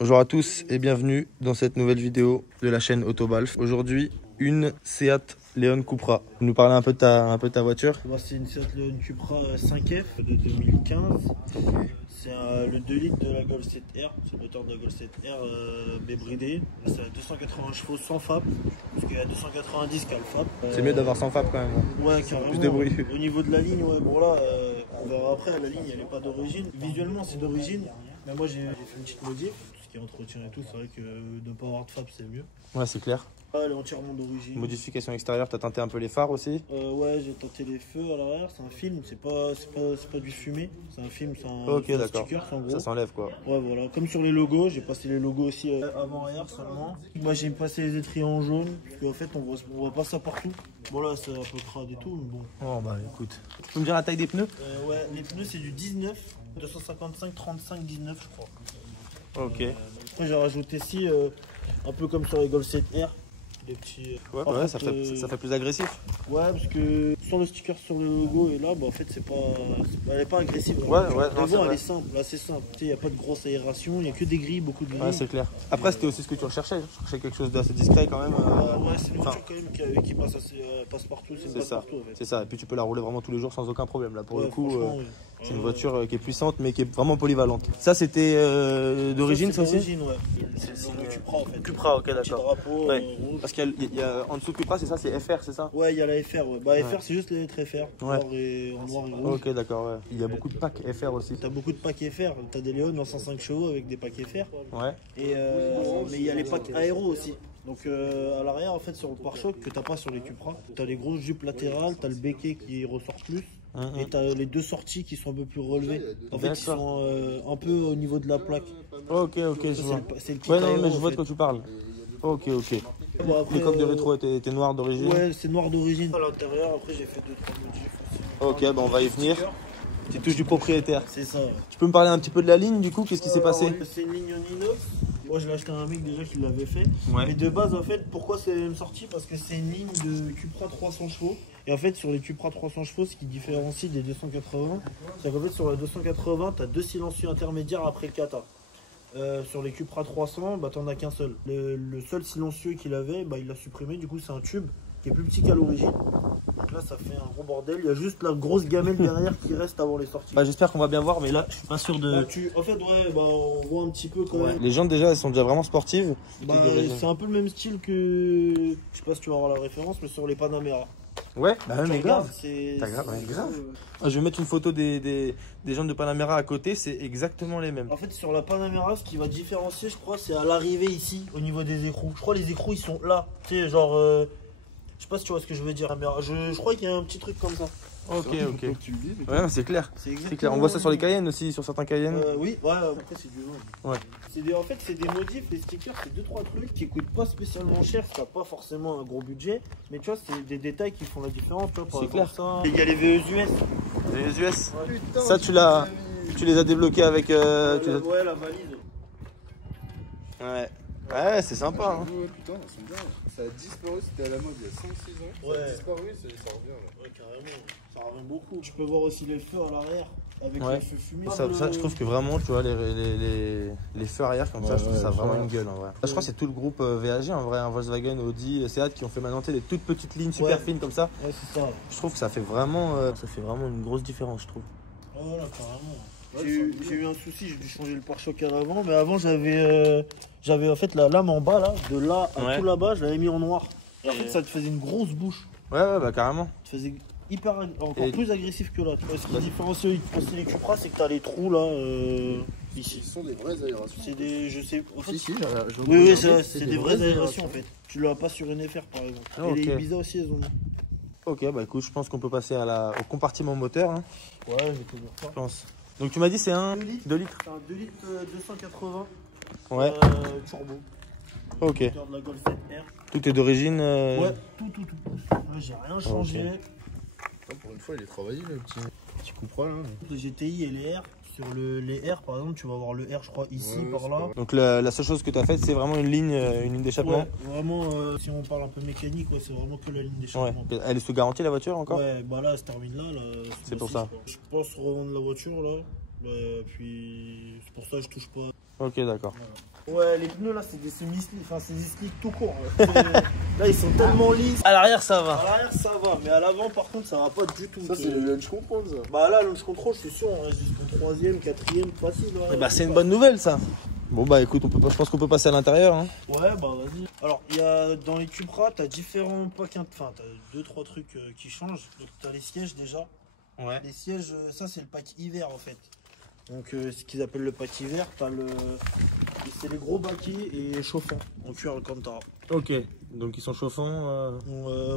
Bonjour à tous et bienvenue dans cette nouvelle vidéo de la chaîne Autobalf. Aujourd'hui, une Seat Leon Cupra. Nous parler un peu de ta voiture. C'est une Seat Leon Cupra 5F de 2015. C'est le 2 litres de la Golf 7R. C'est le moteur de la Golf 7R bébridé. C'est à 280 chevaux sans FAP. Parce qu'il y a 290 qui a le FAP. C'est mieux d'avoir sans FAP quand même. Ouais, carrément. Plus de bruit. Au niveau de la ligne, ouais, bon là, on verra après. La ligne, elle n'est pas d'origine. Visuellement, c'est d'origine. Mais moi, j'ai fait une petite modif. Tout ce qui est entretien et tout, c'est vrai que de ne pas avoir de FAP, c'est mieux. Ouais, c'est clair. Elle est entièrement d'origine. Modification extérieure, t'as teinté un peu les phares aussi? Ouais, j'ai tenté les feux à l'arrière. C'est un film, c'est pas du fumé. C'est un film, c'est un, Ok, un d'accord. sticker, en gros. Ça s'enlève quoi. Ouais, voilà. Comme sur les logos, j'ai passé les logos aussi avant-arrière seulement. Moi, j'ai passé les étriers en jaune, parce qu'en fait, on voit pas ça partout. Bon, là, c'est un peu crade et tout, mais bon. Oh bah écoute. Tu peux me dire la taille des pneus? Ouais, les pneus, c'est du 19, 255, 35, 19, je crois. Ok. Après, j'ai rajouté ici, un peu comme sur les Golf 7R. Des petits. Ouais, ça fait plus agressif. Ouais, parce que sur le sticker, sur le logo et là, bah, en fait, elle est pas agressive. Ouais, Devant, elle est simple. Là, c'est simple. Il n'y a pas de grosse aération, il n'y a que des grilles, beaucoup de grilles. Ouais, c'est clair. Après, c'était aussi ce que tu recherchais. Je cherchais quelque chose d'assez discret quand même. Ouais, c'est une voiture quand même qui passe partout. C'est ça. Partout, en fait. C'est ça. Et puis tu peux la rouler vraiment tous les jours sans aucun problème. Là, pour le coup, oui. c'est une voiture qui est puissante mais qui est vraiment polyvalente. Ça, c'était d'origine, ça aussi? D'origine, ouais. C'est le Cupra en fait. Cupra, ok, Petit d'accord. drapeau. Ouais. Parce qu'il y a en dessous de Cupra, c'est ça, c'est FR, c'est ça? Ouais, il y a la FR. Ouais. Bah, FR, c'est juste les lettres FR. Ouais. En noir et rouge. Ok, d'accord, ouais. Il y a beaucoup de packs FR aussi. T'as beaucoup de packs FR. T'as des Léon dans 105 chevaux avec des packs FR. Ouais. Et, mais il y a les packs aéro aussi. Donc à l'arrière, en fait, sur le pare-choc, que t'as pas sur les Cupra, t'as les grosses jupes latérales, t'as le béquet qui ressort plus. Et t'as les deux sorties qui sont un peu plus relevées. En fait, ils sont un peu au niveau de la plaque. Ok, je vois. C'est le kit Ouais, non, aéro, mais je vois en de quoi tu parles. Ok. Bon, après, Les coques de rétro étaient noires d'origine? Ouais, c'est noir d'origine. À l'intérieur, après, j'ai fait 2-3 modifs aussi. Ok, bah on va y venir. Tu touches du propriétaire. C'est ça. Ouais. Tu peux me parler un petit peu de la ligne du coup? Qu'est-ce qui s'est passé? C'est une ligne en inox. Moi, je l'ai acheté à un mec déjà qui l'avait fait. Ouais. Mais de base, en fait, pourquoi c'est la même sortie? Parce que c'est une ligne de Cupra 300 chevaux. Et en fait, sur les Cupra 300 chevaux, ce qui différencie des 280, c'est qu'en fait, sur la 280, tu as deux silencieux intermédiaires après le kata. Sur les Cupra 300, bah, t'en as qu'un seul. Le seul silencieux qu'il avait, bah, il l'a supprimé. Du coup, c'est un tube qui est plus petit qu'à l'origine. Donc là, ça fait un gros bordel. Il y a juste la grosse gamelle derrière qui reste avant les sorties. Bah, j'espère qu'on va bien voir, mais là, je suis pas sûr de. En fait, ouais, bah, on voit un petit peu quand même. Les jantes déjà, elles sont déjà vraiment sportives. Bah, c'est un peu le même style que. Je sais pas si tu vas avoir la référence, mais sur les Panamera. Ouais, bah mais grave. C'est grave. Je vais mettre une photo des jantes de Panamera à côté, c'est exactement les mêmes. En fait, sur la Panamera, ce qui va différencier, je crois, c'est à l'arrivée ici, au niveau des écrous. Je crois que les écrous, ils sont là. Tu sais, genre. Je sais pas si tu vois ce que je veux dire. Je crois qu'il y a un petit truc comme ça. Ok. Ouais, c'est clair. C'est clair. On voit ça sur les Cayennes aussi, sur certains Cayennes. Oui, ouais, après c'est du jaune. Ouais. En fait, c'est des modifs, les stickers, c'est 2-3 trucs qui coûtent pas spécialement cher, ça n'a pas forcément un gros budget, mais tu vois, c'est des détails qui font la différence. C'est clair. Il y a les VES US. Les US. Ouais. Ça, tu les as débloqués avec. Ouais, la valise. Ouais, c'est sympa. Hein. Putain, elles sont bien. Ça a disparu, c'était à la mode il y a 5-6 ans. Ouais. Ça a disparu, ça revient là. Ouais, carrément. Ça revient beaucoup. Tu peux voir aussi les feux à l'arrière. Avec les feux fumés. Ça, je trouve que vraiment, tu vois, les feux arrière comme ça, je trouve ça vraiment une gueule en vrai. Je crois que c'est tout le groupe VAG en vrai, Volkswagen, Audi, Seat qui ont fait maintenant des toutes petites lignes super fines comme ça. Ouais, c'est ça. Je trouve que ça fait vraiment une grosse différence, je trouve. Voilà, carrément. J'ai eu un souci, j'ai dû changer le pare-choc à l'avant, mais avant j'avais en fait la lame en bas là, de là à tout là-bas, je l'avais mis en noir. Et en fait ça te faisait une grosse bouche. Ouais, bah carrément. Ça te faisait encore plus agressif que là. Ce qui différencie aussi les Cupra, c'est que t'as les trous là, ici. Ce sont des vraies aérations. C'est des, je sais, en fait, Oui, c'est des vraies aérations en fait. Tu l'as pas sur une FR par exemple. Et les Ibiza aussi elles ont. Ok, bah écoute, je pense qu'on peut passer au compartiment moteur. Hein. Ouais, je vais te dire ça. Je pense. Donc tu m'as dit c'est un 2 litres. C'est un 2 litres 280. Ouais. Turbo. Ok. Moteur de la Golf 7R. Tout est d'origine. Ouais, tout. Ouais, j'ai rien changé. Okay. Pour une fois, il est travaillé le petit Cupra là. Le GTI et les R. Sur les R par exemple, tu vas voir le R, je crois, ici, par là. Donc la seule chose que tu as faite, c'est vraiment une ligne d'échappement. Ouais, vraiment, si on parle un peu mécanique, ouais, c'est vraiment que la ligne d'échappement. Ouais. Elle est sous garantie la voiture encore? Ouais, bah là, elle se termine là. C'est pour ça. Je pense revendre la voiture là. Puis c'est pour ça que je touche pas. Ok, d'accord. Voilà. Ouais, les pneus là, c'est des semi-slick, enfin c'est des slicks tout court. Là, ils sont tellement lisses. À l'arrière, ça va. À l'arrière, ça va, mais à l'avant, par contre, ça va pas du tout. Ça, c'est le launch control, ça. Bah là, launch control, c'est sûr, on reste jusqu'au 3ème, 4ème, facile. Et bah, c'est une bonne nouvelle, ça. Bon, bah écoute, je pense qu'on peut passer à l'intérieur. Hein. Ouais, bah vas-y. Alors, il y a dans les Cupra, t'as différents packs, enfin, t'as 2-3 trucs qui changent. Donc, t'as les sièges déjà. Ouais. Les sièges, ça, c'est le pack hiver en fait. Donc, ce qu'ils appellent le pack hiver, t'as le. C'est les gros baquets et chauffants en cuir Alcantara. Ok, donc ils sont chauffants.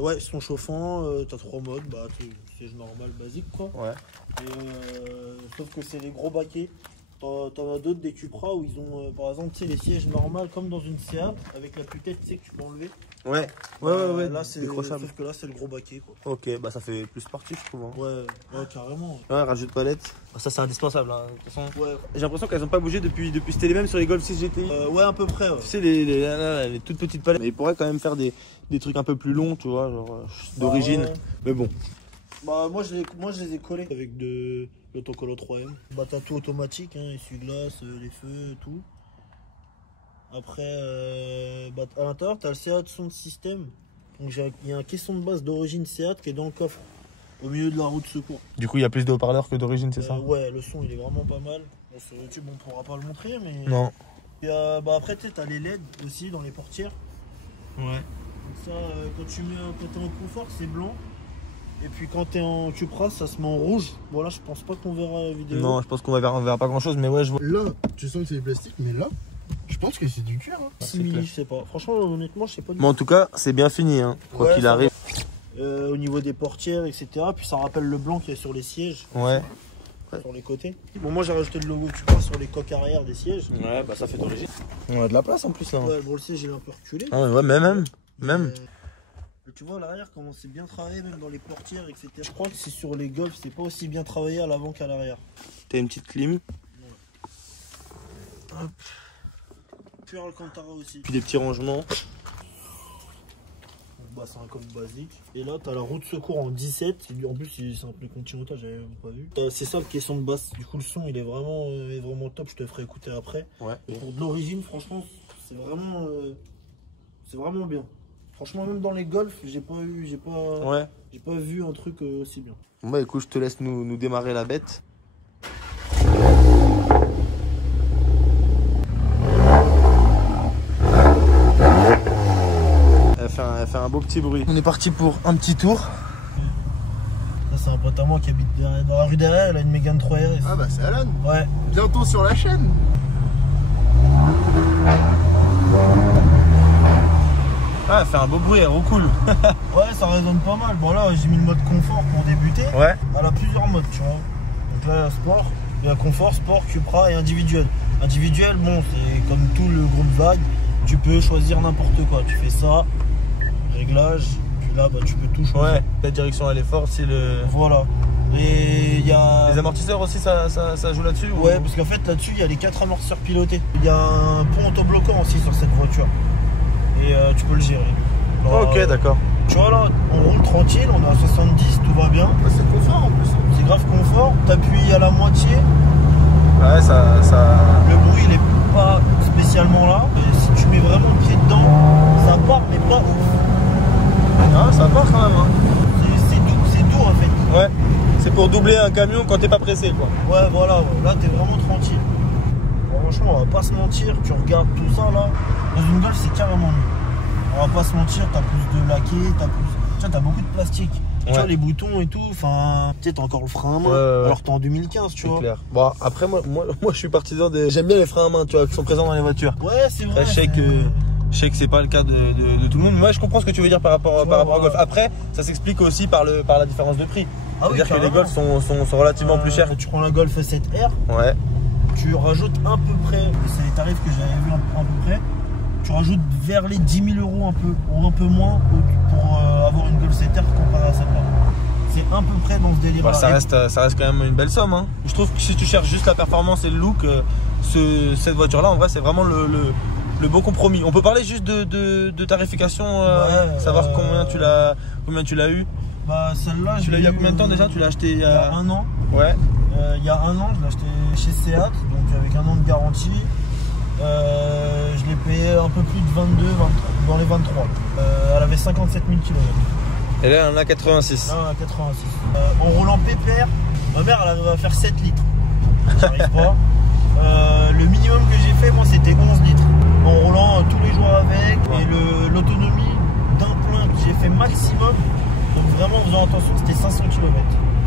Ouais, ils sont chauffants, t'as 3 modes, bah, siège normal, basique quoi. Ouais. Et, sauf que c'est les gros baquets. T'en as d'autres des Cupra où ils ont par exemple les sièges normaux comme dans une Seat avec la putette que tu peux enlever. Ouais. Là c'est décrochable. sauf que là c'est le gros baquet quoi. Ok, bah ça fait plus sportif, je trouve. Hein. Ouais, carrément. Ouais, rajoute palette. Ça c'est indispensable. Hein. De toute façon, Ouais. j'ai l'impression qu'elles ont pas bougé depuis c'était les mêmes sur les Golf 6 GTI. Ouais, à peu près. Ouais. Tu sais les toutes petites palettes. Mais ils pourraient quand même faire des trucs un peu plus longs, tu vois, genre d'origine. Ouais. Mais bon. Bah moi je les ai collés avec de l'autocollant 3M. Bah t'as tout automatique, hein, essuie-glace, les feux, tout. Après bah, à l'intérieur t'as le Seat Sound System. Donc il y a un caisson de base d'origine Seat qui est dans le coffre, au milieu de la roue de secours. Du coup, il y a plus de haut-parleurs que d'origine, c'est ça? Ouais, le son il est vraiment pas mal. Bon, sur YouTube on pourra pas le montrer mais. Non. Et, bah après t'as les LED aussi dans les portières. Ouais. Donc ça quand t'es en confort c'est blanc. Et puis quand t'es en Cupra, ça se met en rouge. Voilà, je pense pas qu'on verra la vidéo. Non, je pense qu'on verra pas grand chose, mais ouais, je vois. Là, tu sens que c'est du plastique, mais là, je pense que c'est du cuir. Hein. 6 mm, je sais pas. Franchement, honnêtement, je sais pas du Mais en tout cas, c'est bien fini, hein, quoi Ouais, qu'il ça arrive. au niveau des portières, etc. Puis ça rappelle le blanc qu'il y a sur les sièges, Ouais. sur les côtés. Bon, moi j'ai rajouté le logo Cupra sur les coques arrière des sièges. Ouais, bah ça fait d'origine. On a de la place en plus là. Ouais, bon, le siège il est un peu reculé. Ah ouais, même. Mais tu vois, à l'arrière, comment c'est bien travaillé, même dans les portières, etc. Je crois que c'est sur les Golf, c'est pas aussi bien travaillé à l'avant qu'à l'arrière. T'as une petite clim. Hop. Cuir Alcantara aussi. Puis des petits rangements. Bah, c'est un coffre basique. Et là, t'as la roue de secours en 17. En plus, c'est un pneu continental, j'avais même pas vu. C'est ça le caisson de basse. Du coup, le son, il est vraiment top. Je te ferai écouter après. Ouais. Et pour de l'origine, franchement, c'est vraiment bien. Franchement, même dans les Golf, j'ai pas vu un truc aussi bien. Bon bah écoute, je te laisse nous démarrer la bête. Elle fait un beau petit bruit. On est parti pour un petit tour. Ça, c'est un pote à moi qui habite dans la rue derrière, elle a une Mégane 3 RS. Ah bah c'est Alan. Ouais. Bientôt sur la chaîne. Ah, elle fait un beau bruit, elle recoule. Ouais, ça résonne pas mal. Bon là, j'ai mis le mode confort pour débuter. Ouais. Elle a plusieurs modes, tu vois. Donc là, il y a sport, il y a confort, sport, Cupra et individuel. Individuel, bon, c'est comme tout le groupe Vague. Tu peux choisir n'importe quoi. Tu fais ça, réglage, puis là, bah, tu peux tout choisir. Ouais, la direction elle est forte, c'est le... Voilà. Et il y a... Les amortisseurs aussi, ça joue là-dessus? Ouais, parce qu'en fait, là-dessus, il y a les 4 amortisseurs pilotés. Il y a un pont autobloquant aussi sur cette voiture. Et tu peux le gérer. Alors, ok, d'accord. Tu vois là, on roule tranquille, on est à 70, tout va bien. Bah, c'est confort en plus. C'est grave confort, t'appuies à la moitié. Ouais, ça... Le bruit il est pas spécialement là. Et si tu mets vraiment le pied dedans, ça part mais pas ouf. Ah, ça part quand même, hein. C'est doux en fait. Ouais, c'est pour doubler un camion quand t'es pas pressé, quoi. Ouais, voilà, ouais. Là t'es vraiment tranquille. Franchement, on va pas se mentir, tu regardes tout ça là. Dans une Golf, c'est carrément mieux. On va pas se mentir, t'as plus de laqué, t'as beaucoup de plastique. Ouais. Tu vois, les boutons et tout, enfin, tu sais, t'as encore le frein à main. Ouais. Alors que t'es en 2015, tu vois. Clair. Bon, après, moi, je suis partisan des. J'aime bien les freins à main, tu vois, qui sont présents dans les voitures. Ouais, c'est vrai. Après, je sais que c'est pas le cas de tout le monde. Moi, je comprends ce que tu veux dire par rapport au Golf. Après, ça s'explique aussi par la différence de prix. Ah oui, C'est-à-dire que les Golf sont relativement plus chers. Tu prends la Golf 7R, Ouais. tu rajoutes à peu près, c'est les tarifs que j'avais vu à peu près, tu rajoutes vers les 10 000 euros un peu, ou un peu moins, pour avoir une Golf 7R comparée à celle-là. C'est à peu près dans ce délire-là. Bah, ça reste quand même une belle somme, hein. Je trouve que si tu cherches juste la performance et le look, cette voiture-là, en vrai, c'est vraiment le bon compromis. On peut parler juste de tarification, savoir combien tu l'as eu. Bah, celle-là, Tu l'as eu il y a combien de temps déjà? Tu l'as acheté il y a 1 an. Ouais. Il y a 1 an, je l'ai acheté chez Seat, donc avec 1 an de garantie. un peu plus de 22, 23, dans les 23. Elle avait 57 000 km. Et là, on a 86. Là, 86. En roulant pépère, ma mère elle arrive à faire 7 litres. J'arrive pas. Le minimum que j'ai fait, moi, c'était 11 litres. En roulant tous les jours avec. Ouais. Et l'autonomie d'un plein que j'ai fait maximum, donc vraiment en faisant attention, c'était 500 km.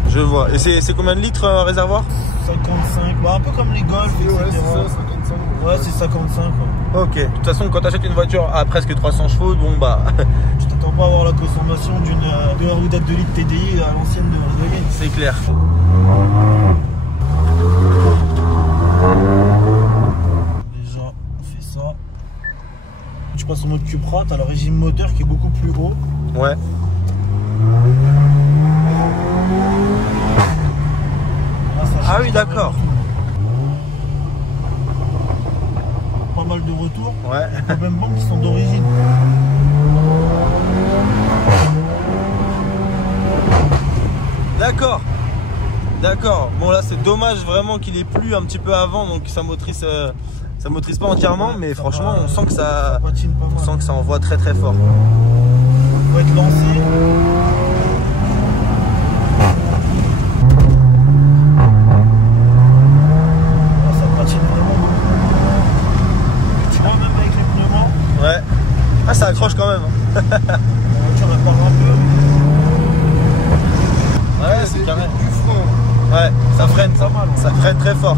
Je vois. Et c'est combien de litres un réservoir? 55, bah, un peu comme les Golf, etc. Ouais, c'est ça, 55. Ouais, c'est 55. Ouais. Ok. De toute façon, quand tu achètes une voiture à presque 300 chevaux, bon bah. Je t'attends pas à avoir la consommation d'une roudette de litre TDI à l'ancienne de Renault. C'est clair. Déjà, on fait ça. Tu passes en mode Cupra, t'as le régime moteur qui est beaucoup plus haut. Ouais. Là, ça Ah change oui, d'accord. Pas mal de retours. Ouais. Les mêmes banques qui sont d'origine. D'accord. D'accord. Bon là c'est dommage vraiment qu'il ait plu un petit peu avant, donc ça motrice pas entièrement, mais franchement on sent que ça patine pas mal. on sent que ça envoie très très fort. Faut être lancé. Là, ça patine vraiment beaucoup. Tu vois, même avec les pneuments, Ouais. Ah ça accroche quand même. la voiture elle part un peu. Ouais, c'est carré. Du frein. Ouais, ça freine pas mal. Ça freine très fort.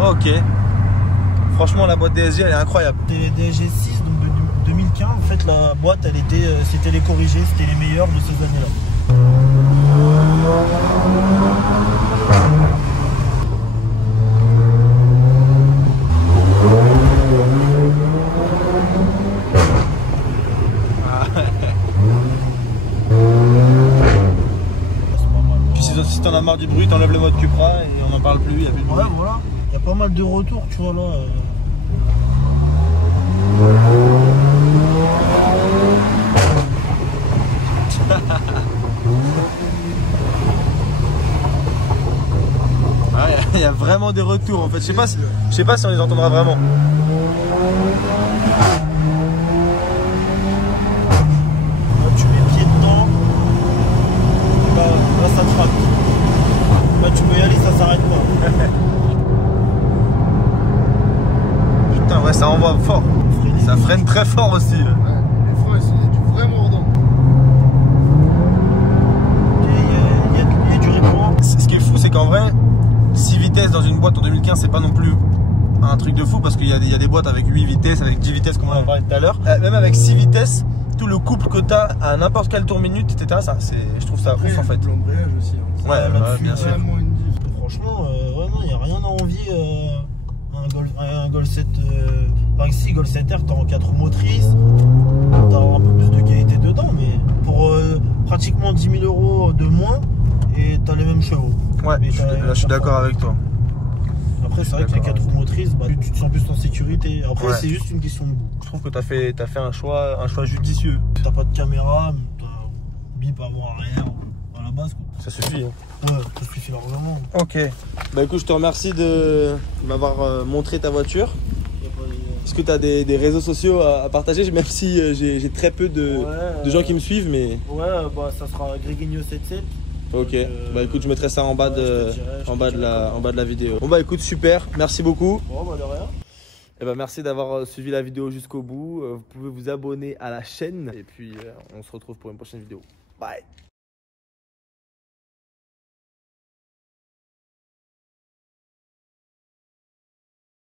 Ok. Franchement la boîte DSG elle est incroyable. Des DSG6 donc de 2015, en fait la boîte elle était, c'était les corrigés, c'était les meilleurs de ces années-là. C'est pas mal. Puis si t'en as marre du bruit, t'enlèves le mode Cupra et on n'en parle plus, il n'y a plus de bruit. Ouais, voilà. Il y a pas mal de retours, tu vois là. Ouais, il y a vraiment des retours en fait. Je sais pas si on les entendra vraiment. Là, tu mets le pied dedans. Là ça te frappe. Là tu peux y aller, ça s'arrête pas. Putain ouais ça envoie fort. Ça freine très fort aussi. Ouais, les freins, c'est du vrai mordant. Il y a du répondant. Ce qui est fou c'est qu'en vrai 6 vitesses dans une boîte en 2015 c'est pas non plus un truc de fou parce qu'il y a des boîtes avec 8 vitesses, avec 10 vitesses comme on en parlait tout à l'heure. Même avec 6 vitesses, tout le couple que tu as à n'importe quel tour minute, etc. Je trouve ça Après, ouf en fait. l'embrayage aussi. Hein. Ouais, là-dessus, bien sûr. Vraiment une diff. Franchement, vraiment, il n'y a rien à envier un Golf 7. Enfin, si, Golf 7R, t'as en 4 roues motrices, t'as un peu plus de qualité dedans, mais pour pratiquement 10 000 € de moins, et t'as les mêmes chevaux. Ouais, Mais je suis d'accord avec toi. Après, c'est vrai que les 4 roues motrices, bah, tu te sens plus en sécurité. Après, Ouais. c'est juste une question de goût. Je trouve que tu as fait un choix judicieux. T'as pas de caméra, t'as bip avant arrière, à la base. Quoi. Ça suffit. Hein. Ouais, ça suffit largement. Ok. Bah écoute, je te remercie de m'avoir montré ta voiture. Est-ce que tu as des réseaux sociaux à partager, même si j'ai très peu de gens qui me suivent, mais... Ouais, bah ça sera Greguigno77. Ok, bah écoute, je mettrai ça en bas de la vidéo. Bon bah écoute, super, merci beaucoup. Bon, bah de rien. Et bah merci d'avoir suivi la vidéo jusqu'au bout. Vous pouvez vous abonner à la chaîne et puis on se retrouve pour une prochaine vidéo. Bye.